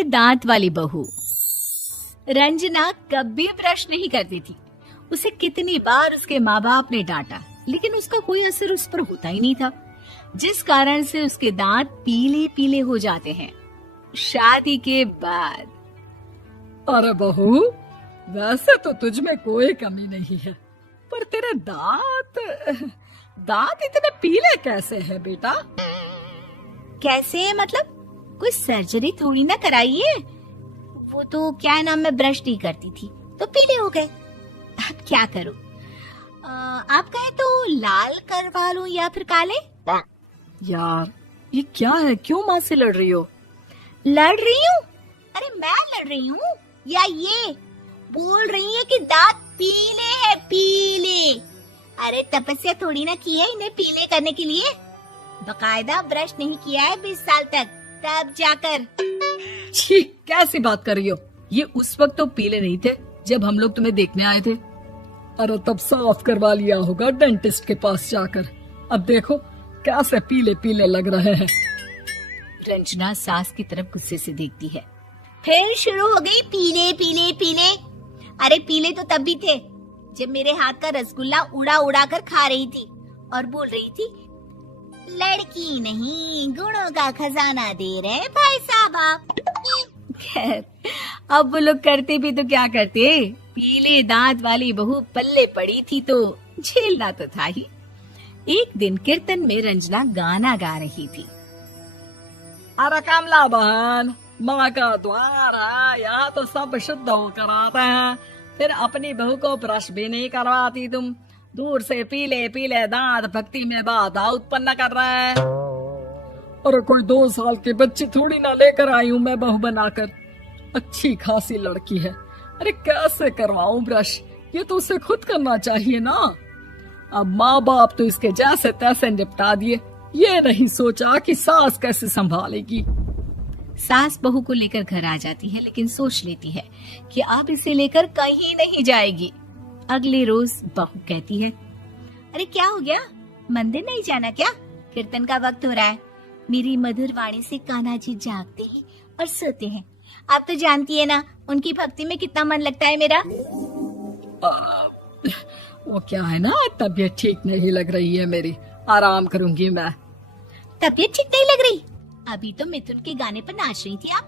पीले दांत वाली बहू। रंजना कभी ब्रश नहीं करती थी। उसे कितनी बार उसके माँ बाप ने डांटा, लेकिन उसका कोई असर उस पर होता ही नहीं था, जिस कारण से उसके दांत पीले पीले हो जाते हैं। शादी के बाद। अरे बहू, वैसे तो तुझ में कोई कमी नहीं है, पर तेरे दांत इतने पीले कैसे हैं बेटा? कैसे मतलब? कोई सर्जरी थोड़ी ना कराई है। वो तो क्या नाम, मैं ब्रश नहीं करती थी तो पीले हो गए। अब क्या करूं? आप कहे तो लाल करवा लूं या फिर काले? यार ये क्या है, क्यों माँ से लड़ रही हो? लड़ रही हूँ? अरे मैं लड़ रही हूँ या ये बोल रही है कि दांत पीले हैं, पीले। अरे तपस्या थोड़ी ना की है इन्हें पीले करने के लिए। बकायदा ब्रश नहीं किया है 20 साल तक, तब जाकर। छी, कैसी बात कर रही हो? ये उस वक्त तो पीले नहीं थे जब हम लोग तुम्हें देखने आए थे। अरे तब साफ करवा लिया होगा डेंटिस्ट के पास जाकर। अब देखो कैसे पीले पीले लग रहे हैं। रंजना सास की तरफ गुस्से से देखती है। फिर शुरू हो गई पीले पीले पीले। अरे पीले तो तब भी थे जब मेरे हाथ का रसगुल्ला उड़ा उड़ा कर खा रही थी और बोल रही थी, लड़की नहीं गुणों का खजाना दे रहे भाई साहब आप। खैर, अब वो लोग करते भी तो क्या करते, पीले दांत वाली बहू पल्ले पड़ी थी तो झेलना तो था ही। एक दिन कीर्तन में रंजना गाना गा रही थी। अरे कमला बहन, माँ का द्वार है, यहाँ तो सब शुद्ध होकर आते हैं, फिर अपनी बहू को ब्रश भी नहीं करवाती तुम। दूर से पीले पीले दांत भक्ति में बाधा उत्पन्न कर रहे हैं। अरे कोई 2 साल के बच्चे थोड़ी ना लेकर आई हूँ मैं बहू बनाकर। अच्छी खासी लड़की है, अरे कैसे करवाऊं ब्रश? ये तो उसे खुद करना चाहिए ना। अब माँ बाप तो इसके जैसे तैसे निपटा दिए, ये नहीं सोचा कि सास कैसे संभालेगी। सास बहू को लेकर घर आ जाती है, लेकिन सोच लेती है कि अब इसे लेकर कहीं नहीं जाएगी। अगले रोज बहू कहती है, अरे क्या हो गया, मंदिर नहीं जाना क्या? कीर्तन का वक्त हो रहा है। मेरी मधुर वाणी से कान्हा जी जागते हैं और सोते हैं। आप तो जानती है ना उनकी भक्ति में कितना मन लगता है मेरा। वो क्या है ना, तबीयत ठीक नहीं लग रही है मेरी, आराम करूंगी मैं। तबीयत ठीक नहीं लग रही? अभी तो मिथुन के गाने पर नाच रही थी आप,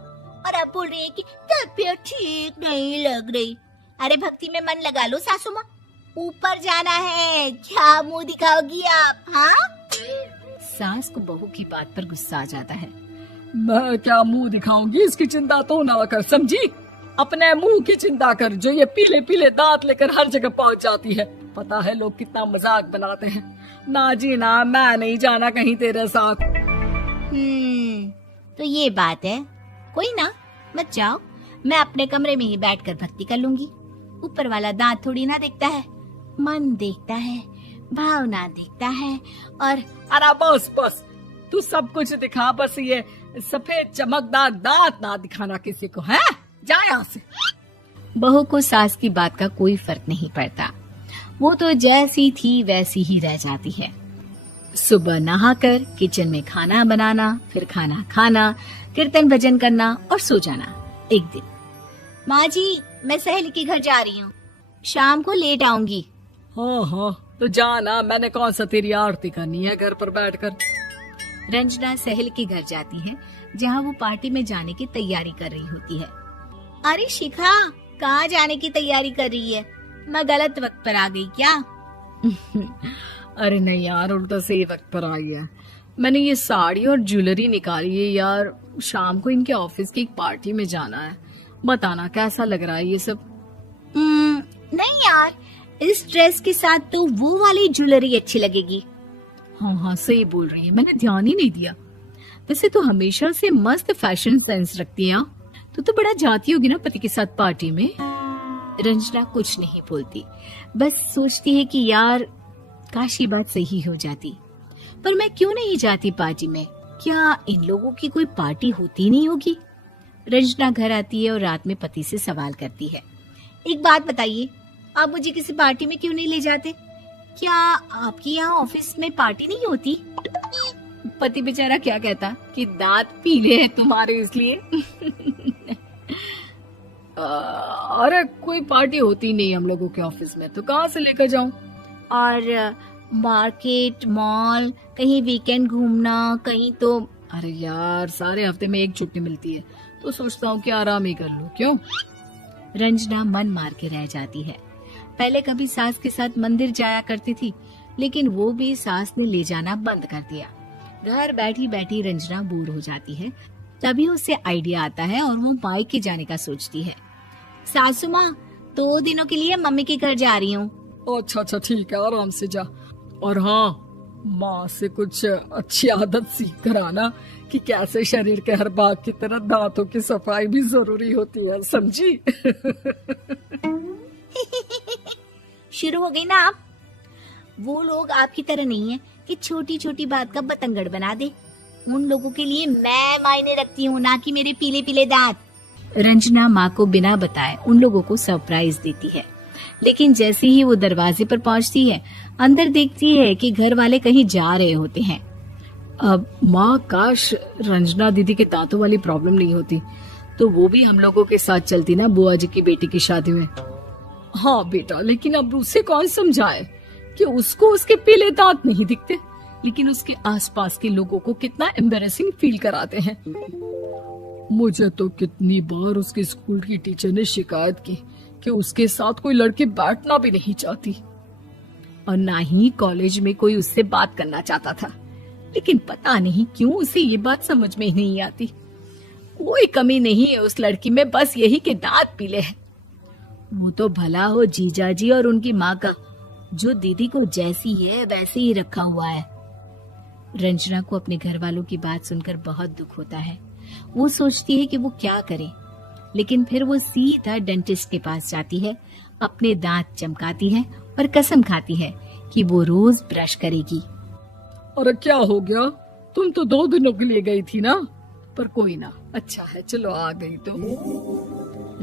और अब बोल रही है कि तबीयत ठीक नहीं लग रही। अरे भक्ति में मन लगा लो सासू माँ, ऊपर जाना है, क्या मुंह दिखाओगी आप? हाँ? सास को बहू की बात पर गुस्सा आ जाता है। मैं क्या मुंह दिखाऊंगी, इसकी चिंता तो ना कर, समझी? अपने मुंह की चिंता कर, जो ये पीले पीले दांत लेकर हर जगह पहुंच जाती है। पता है लोग कितना मजाक बनाते हैं। ना जी ना, मैं नहीं जाना कहीं तेरे साथ। तो ये बात है। कोई ना, मत जाओ, मैं अपने कमरे में ही बैठकर भक्ति कर लूंगी। ऊपर वाला दांत थोड़ी ना देखता है, मन देखता है, भावना देखता है। और अरे बस बस, तू सब कुछ दिखा, बस ये सफेद चमकदार दांत ना दिखाना किसी को, है? जा यहाँ से। बहू को सास की बात का कोई फर्क नहीं पड़ता, वो तो जैसी थी वैसी ही रह जाती है। सुबह नहाकर किचन में खाना बनाना, फिर खाना खाना, कीर्तन भजन करना और सो जाना। एक दिन, माँ जी मैं सहेली के घर जा रही हूँ, शाम को लेट आऊंगी। हाँ हाँ तो जाना, मैंने कौन सा तेरी आरती करनी है घर पर बैठकर। रंजना सहेली के घर जाती है, जहाँ वो पार्टी में जाने की तैयारी कर रही होती है। अरे शिखा, कहाँ जाने की तैयारी कर रही है? मैं गलत वक्त पर आ गई क्या? अरे नहीं यार, उल्टा सही वक्त पर आई है। मैंने ये साड़ी और ज्वेलरी निकाली है यार, शाम को इनके ऑफिस की एक पार्टी में जाना है। बताना कैसा लग रहा है ये सब? नहीं यार, इस ड्रेस के साथ तो वो वाली ज्वेलरी अच्छी लगेगी। हाँ हाँ सही बोल रही है, मैंने ध्यान ही नहीं दिया। वैसे तो हमेशा से मस्त फैशन सेंस रखती है। तो बड़ा जाती होगी ना पति के साथ पार्टी में। रंजना कुछ नहीं बोलती, बस सोचती है कि यार काश ये बात सही हो जाती। पर मैं क्यों नहीं जाती पार्टी में? क्या इन लोगों की कोई पार्टी होती नहीं होगी? रंजना घर आती है और रात में पति से सवाल करती है, एक बात बताइए, आप मुझे किसी पार्टी में क्यों नहीं ले जाते? क्या आपके यहाँ ऑफिस में पार्टी नहीं होती? पति बेचारा क्या कहता कि दांत पीले हैं तुम्हारे इसलिए। अरे कोई पार्टी होती नहीं हम लोगों के ऑफिस में, तो कहाँ से लेकर जाऊं? और मार्केट, मॉल, कहीं वीकेंड घूमना, कहीं तो। अरे यार, सारे हफ्ते में एक छुट्टी मिलती है, तो सोचता हूँ कि आराम ही कर लूं। क्यों? रंजना मन मार के रह जाती है। पहले कभी सास के साथ मंदिर जाया करती थी, लेकिन वो भी सास ने ले जाना बंद कर दिया। घर बैठी बैठी रंजना बोर हो जाती है। तभी उसे आइडिया आता है और वो मायके जाने का सोचती है। सासू माँ, 2 दिनों के लिए मम्मी के घर जा रही हूँ। अच्छा ठीक है, आराम से जा। और हाँ, माँ से कुछ अच्छी आदत सीख कर आना कि कैसे शरीर के हर भाग की तरह दांतों की सफाई भी जरूरी होती है, समझी? शुरू हो गई ना आप। वो लोग आपकी तरह नहीं है कि छोटी छोटी बात का बतंगड़ बना दे। उन लोगों के लिए मैं मायने रखती हूँ, ना कि मेरे पीले पीले दांत। रंजना माँ को बिना बताए उन लोगों को सरप्राइज देती है, लेकिन जैसे ही वो दरवाजे पर पहुंचती है, अंदर देखती है कि घर वाले कहीं जा रहे होते हैं। अब माँ, काश रंजना दीदी के दांतों वाली प्रॉब्लम नहीं होती, तो वो भी हम लोगों के साथ चलती ना बुआ जी की बेटी की शादी में। हाँ बेटा, लेकिन अब उसे कौन समझाए कि उसको उसके पीले दांत नहीं दिखते, लेकिन उसके आसपास के लोगों को कितना एम्बैरेसिंग फील कराते हैं। मुझे तो कितनी बार उसके स्कूल की टीचर ने शिकायत की कि उसके साथ कोई लड़की बैठना भी नहीं चाहती, और ना ही कॉलेज में कोई उससे बात करना चाहता था। लेकिन पता नहीं क्यों उसे ये बात समझ में ही नहीं आती। कोई कमी नहीं है उस लड़की में, बस यही कि दांत पीले हैं। वो तो भला हो जीजा जी और उनकी माँ का, जो दीदी को जैसी है वैसे ही रखा हुआ है। रंजना को अपने घर वालों की बात सुनकर बहुत दुख होता है। वो सोचती है कि वो क्या करे, लेकिन फिर वो सीधा डेंटिस्ट के पास जाती है, अपने दांत चमकाती है और कसम खाती है कि वो रोज ब्रश करेगी। अरे क्या हो गया? तुम तो 2 दिनों के लिए गई थी ना। पर कोई ना, अच्छा है, चलो आ गई तो।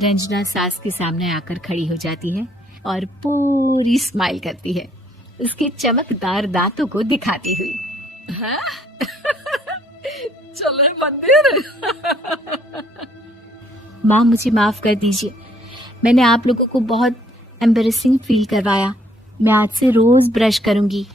रंजना सास के सामने आकर खड़ी हो जाती है और पूरी स्माइल करती है, उसके चमकदार दांतों को दिखाती हुई। चले मंदिर। माँ, मुझे माफ कर दीजिए, मैंने आप लोगों को बहुत एम्बैरेसिंग फील करवाया। मैं आज से रोज ब्रश करूंगी।